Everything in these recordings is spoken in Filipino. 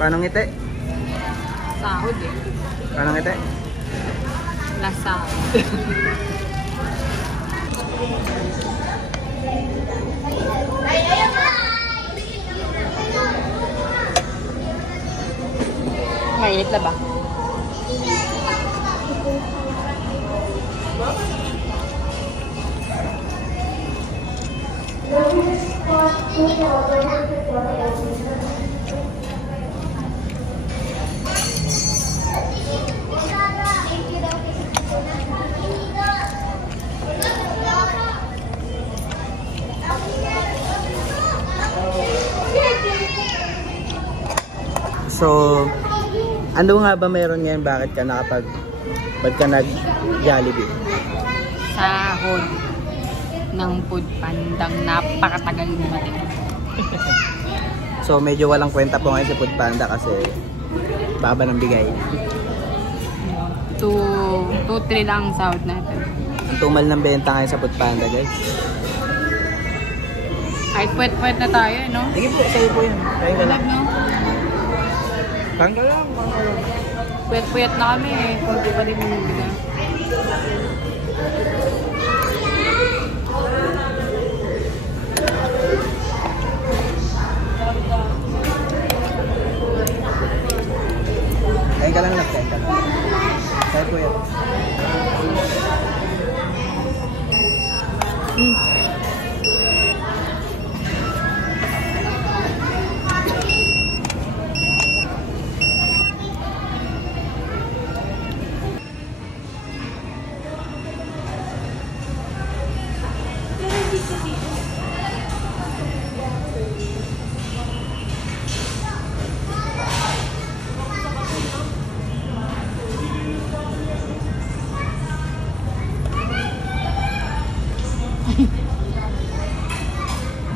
Paano ngiti? Sahod eh. Paano ngiti? Lasa. Mainit na ba? So, ano nga ba meron ngayon? Bakit ka nag-Jollibee? Sahod ng food pandang napakatagal dumating. So, medyo walang kwenta po ngayon si Food Panda kasi baba ng bigay. 2-3 lang ang sahod natin. Ang tumal ng benta ngayon sa Food Panda, guys. Kahit puwet-puwet na tayo, no? Sige po, sa'yo po yun. Kain ka lang. No? Kain ka lang, kain ka lang. Puwet-puwet na kami eh. Kung di pa rin binibigay. Kain ka lang lang, kain ka lang. Kain po yan.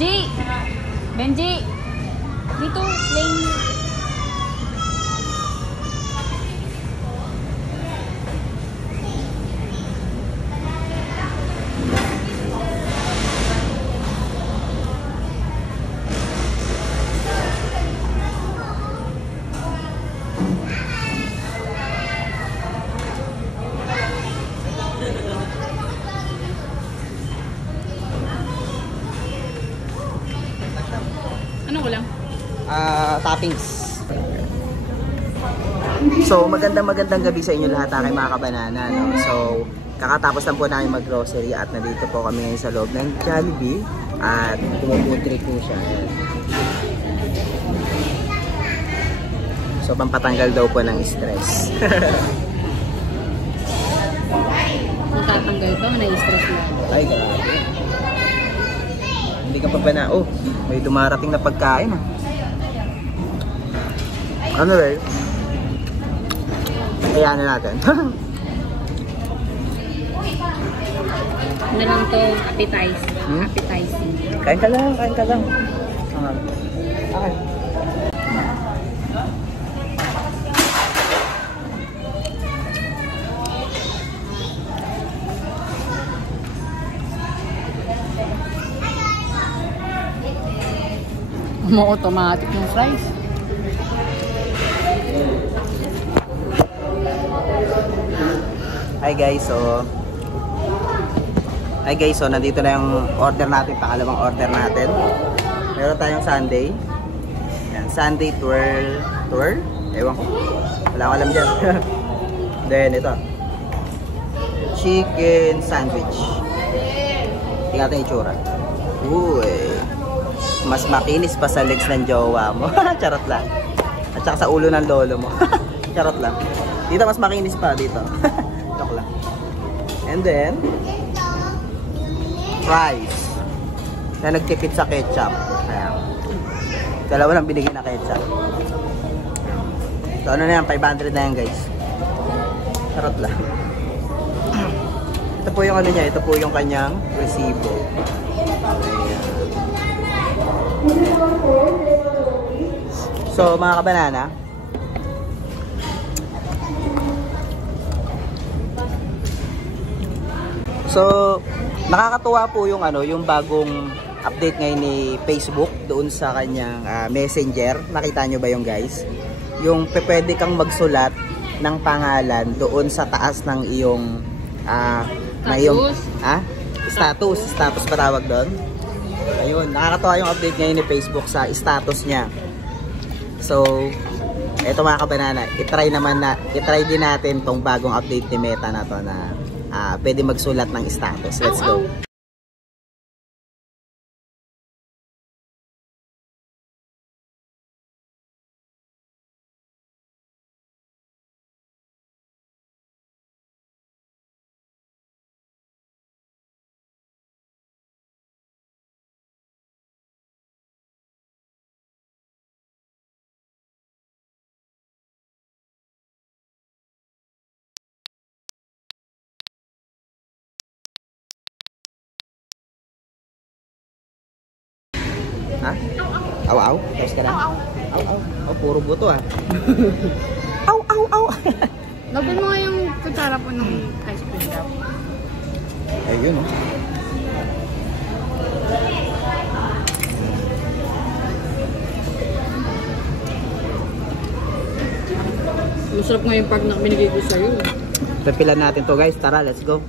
G! Benji! Dito, lane. Ano ko lang? Toppings. So, magandang gabi sa inyo lahat aking mga kabanana, no? So, kakatapos lang po namin mag-grocery at nandito po kami ngayon sa loob ng Jollibee at pumupunod po siya. So, pampatanggal daw po ng stress. Matatanggal to, na-stress lang. Ay, grabe. Hindi ka pa ba na, oh, may dumarating na pagkain ah. Ano rin? Kaya na natin. Ano lang to, appetizing. Kain ka lang, kain ka lang. Okay. Mo-automatic yung fries. Hi guys, so nandito na yung order natin, pangalawang order natin. Meron tayong sundae. Yan, sundae twirl? Ewan ko. Wala akong alam dyan. Then ito. Chicken sandwich. Tingnan natin yung itsura. Uy. Mas makinis pa sa legs ng jowa mo. Charot lang. At saka sa ulo ng lolo mo. Charot lang. Dito mas makinis pa dito. Joke lang. And then fries na nagtipid sa ketchup. Ayan. Dalawa lang binigyan na ketchup. So ano na yan, 500 na yan guys. Charot lang. Ito po yung ano niya, ito po yung kanyang resibo. Ayan. So mga kabanana, so nakakatuwa po yung ano, yung bagong update ngayon ni Facebook doon sa kanyang Messenger. Nakita nyo ba yung guys? yung pwede kang magsulat ng pangalan doon sa taas ng iyong status ba tawag doon? Ayun, nakakatawa yung update ngayon ni Facebook sa status niya. So, eto mga kabanana, itry din natin tong bagong update ni Meta na to na pwede magsulat ng status. Let's go. Ha? Aw-aw? Tapos ka na? Aw-aw. Oh, puro buto ah. Aw-aw-aw. Lagyan mo nga yung kutsara po ng ice cream drop. Ayun oh. Masarap nga yung pag binigay ko sa'yo. Pipilan natin to guys. Tara, let's go.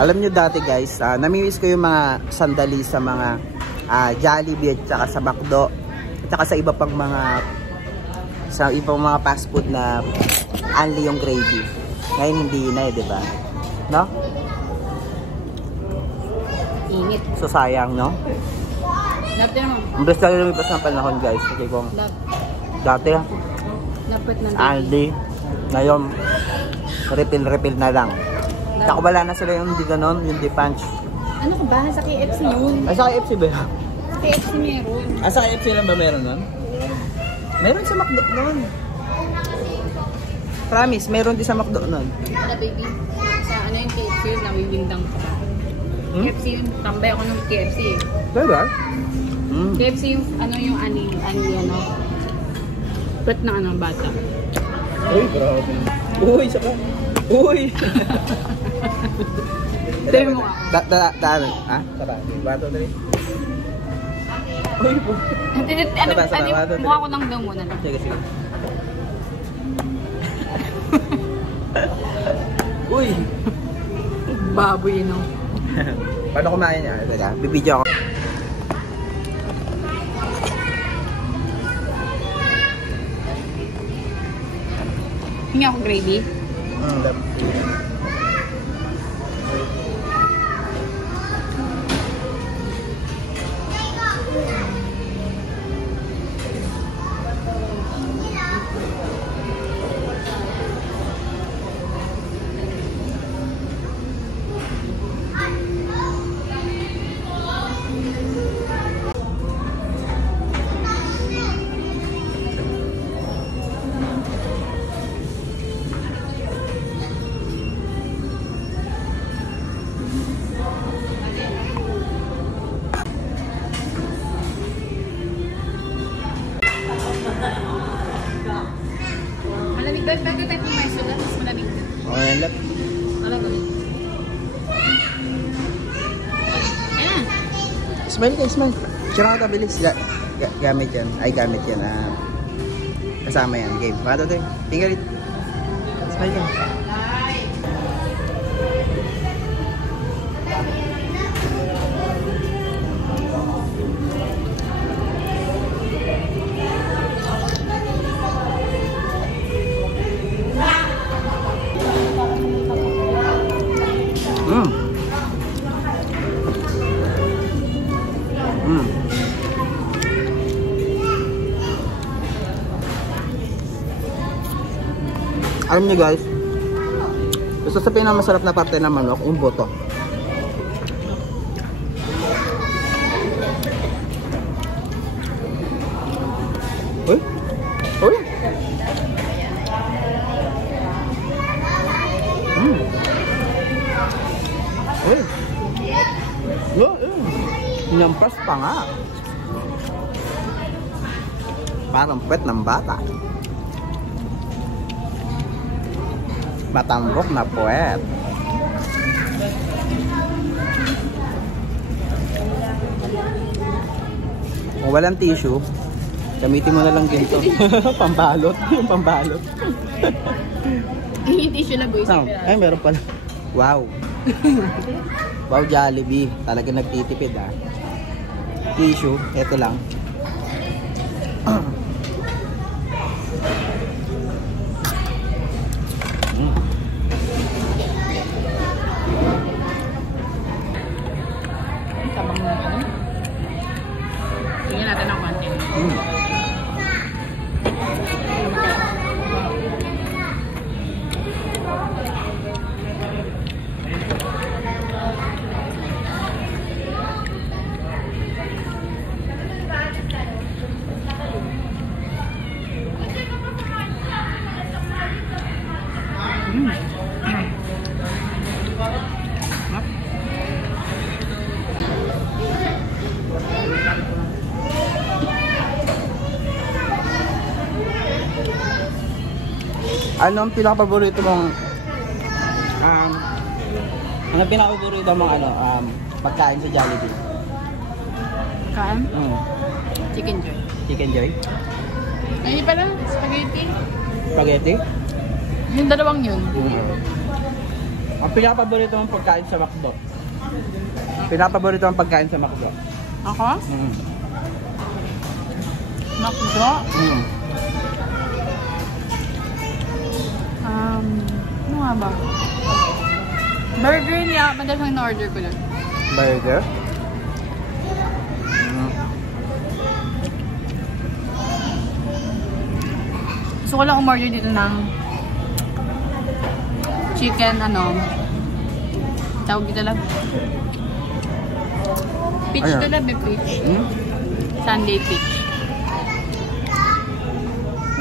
Alam nyo dati guys, namimiss ko yung mga sandali sa mga Jollibee at saka sa McDo at saka sa iba pang mga fast food na only yung gravy. Ngayon hindi na eh, diba? No? Init. So sayang, no? Dati naman. Ang best talaga lumipas ng panahon guys. Kasi kung dati dapat na only, ngayon refill na lang. Tsaka wala na sila yung di ganon, yung di punch. Ano ka ba? Sa KFC yun. Ay, sa KFC ba? Sa KFC meron. Sa KFC lang ba meron nun? Meron sa McDo nun. Promise, meron din sa McDo nun. Wala baby. Sa ano yung KFC yun, nawiwindang ka ba? KFC yun, tambay ako ng KFC eh. Diba? KFC yung ani pet na bata. Uy, grabe. Uy, saka. Uy! Tayo mo ka. Daan. Ha? Saka. Bato na rin. Uy po. Mukha ko nang daw muna. Sige. Uy! Baboy yun o. Paano kumain niya? Bibidyo ako. Hingi ako gravy. Malamig ba? Pwede tayo pumayos ulit. Mas malamig. Okay, lap. Alam ko yun. Ayan. Smile ka, smile. Tsura ka bilis. Gamit yan. Ay, gamit yan. Kasama yan. Game. Pato tayo. Tinggal it. Smile ka. Alam niyo guys, gusto sa pinakamasarap na parte ng manok, yung buto. Uy! Uy! Uy! Nyampas pa nga. Parang pet ng bata. Matambok na puwet. Kung walang tissue, gamitin mo na lang ginto. Pambalot. Yung pambalot. Yung tissue na boy. Ay, meron pala. Wow. Wow, Jollibee. Talaga nagtitipid ah. Tissue, eto lang. Tabang na ano. Tingnan natin ang konti. Ano ang pinaka-paborito mong ano pinaka-paborito mong pagkain sa Jollibee? Kaan? Mm. Chicken joy. Chicken Joy? Ay, pala, spaghetti. Spaghetti? Yung dalawang yun. Ang pinaka-paborito mong pagkain sa McDo? Pinaka-paborito mong pagkain sa McDo? Ako? Mm. McDo? Mm. Ano nga ba? Burger niya, madalas ang na-order ko lang. Burger? Mm. Gusto ko lang umorder dito ng chicken, tawag dito lang. Peach Ayan. to lang, peach. Mm. Sunday peach.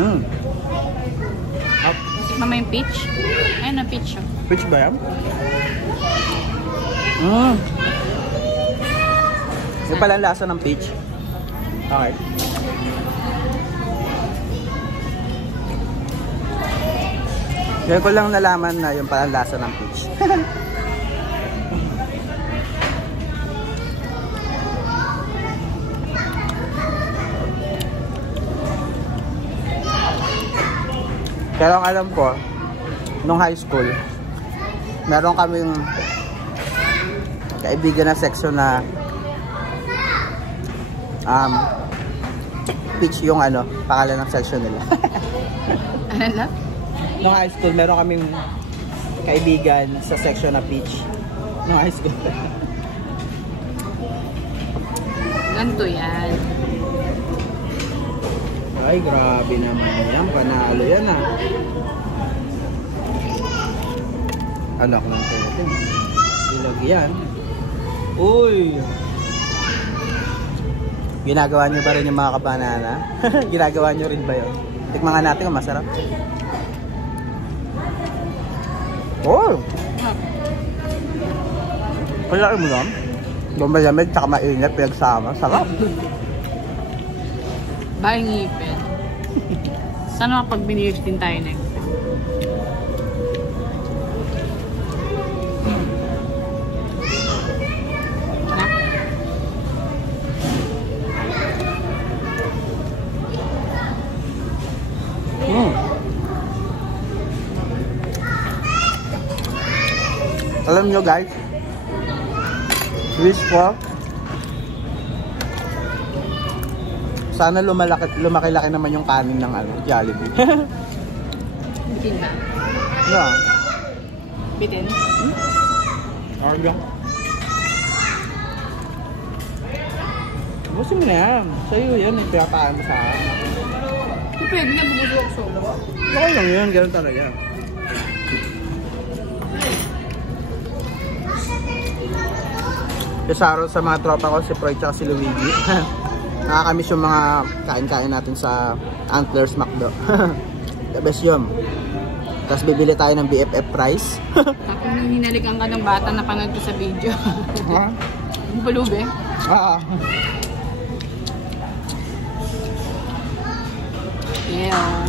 Mm. Mama yung peach? Ayun na, peach siya. Peach ba yan? Mm. Yung pala lasa ng peach. Okay. Ngayon ko lang nalaman na yung pala lasa ng peach. Pero ang alam ko, nung high school, meron kaming kaibigan na section na peach yung pangalan ng section nila. Ano lang? Nung high school, meron kaming kaibigan sa section na peach. Nung high school. Ganto yan. Ay, grabe naman yan. Panalo yan ah. Anak ng puto. Ilag yan. Uy! Ginagawa nyo ba rin yung mga kabanana? Ginagawa nyo rin ba yun? Tikman nga natin kung masarap. Oh! Palaki mo lang. Lumalamig tsaka mainit, pinagsama. Sarap. Bye, ngipin. Sana kapag biniyos din tayo next. Alam nyo guys, wish ko sana lumaki-laki naman yung kanin ng Jollibee. Bitin ba? Yeah. Bitin? Arga. Gusto mo na yan. Sa'yo yan, ipinakaan mo sa akin. Hindi pwede na bubusok sobra. Okay lang yun, gano'n talaga. Kasaro sa mga tropa ko, si Proy at si Luigi. Nakakamiss yung mga kain-kain natin sa Antlers McDo. The best yun. Tapos bibili tayo ng BFF price. Tapos hinalikan ka ng bata na panood ko sa video. Ha? Yung palube. Yeah.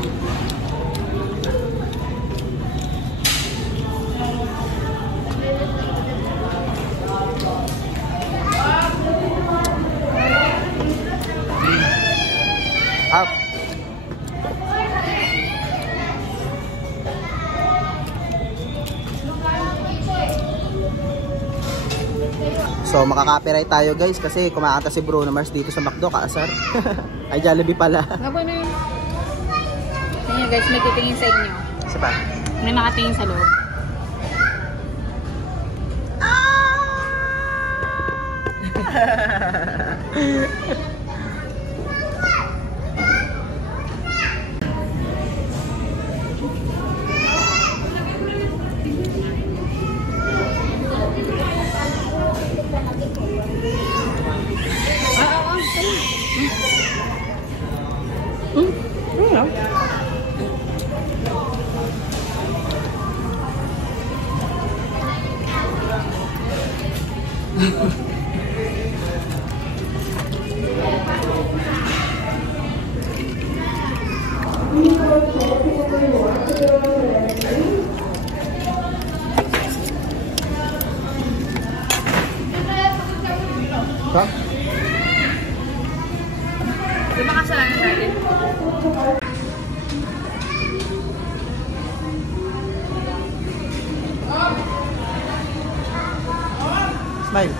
So makaka-copyright tayo guys kasi kumakanta si Bruno Mars dito sa McDo, kaasar. Ay, Jollibee pala. Gabo na yun. Ayan guys, may titingin sa inyo. Isa pa. May nakatingin sa loob. Ha? Di ba kasalanan natin? Smile.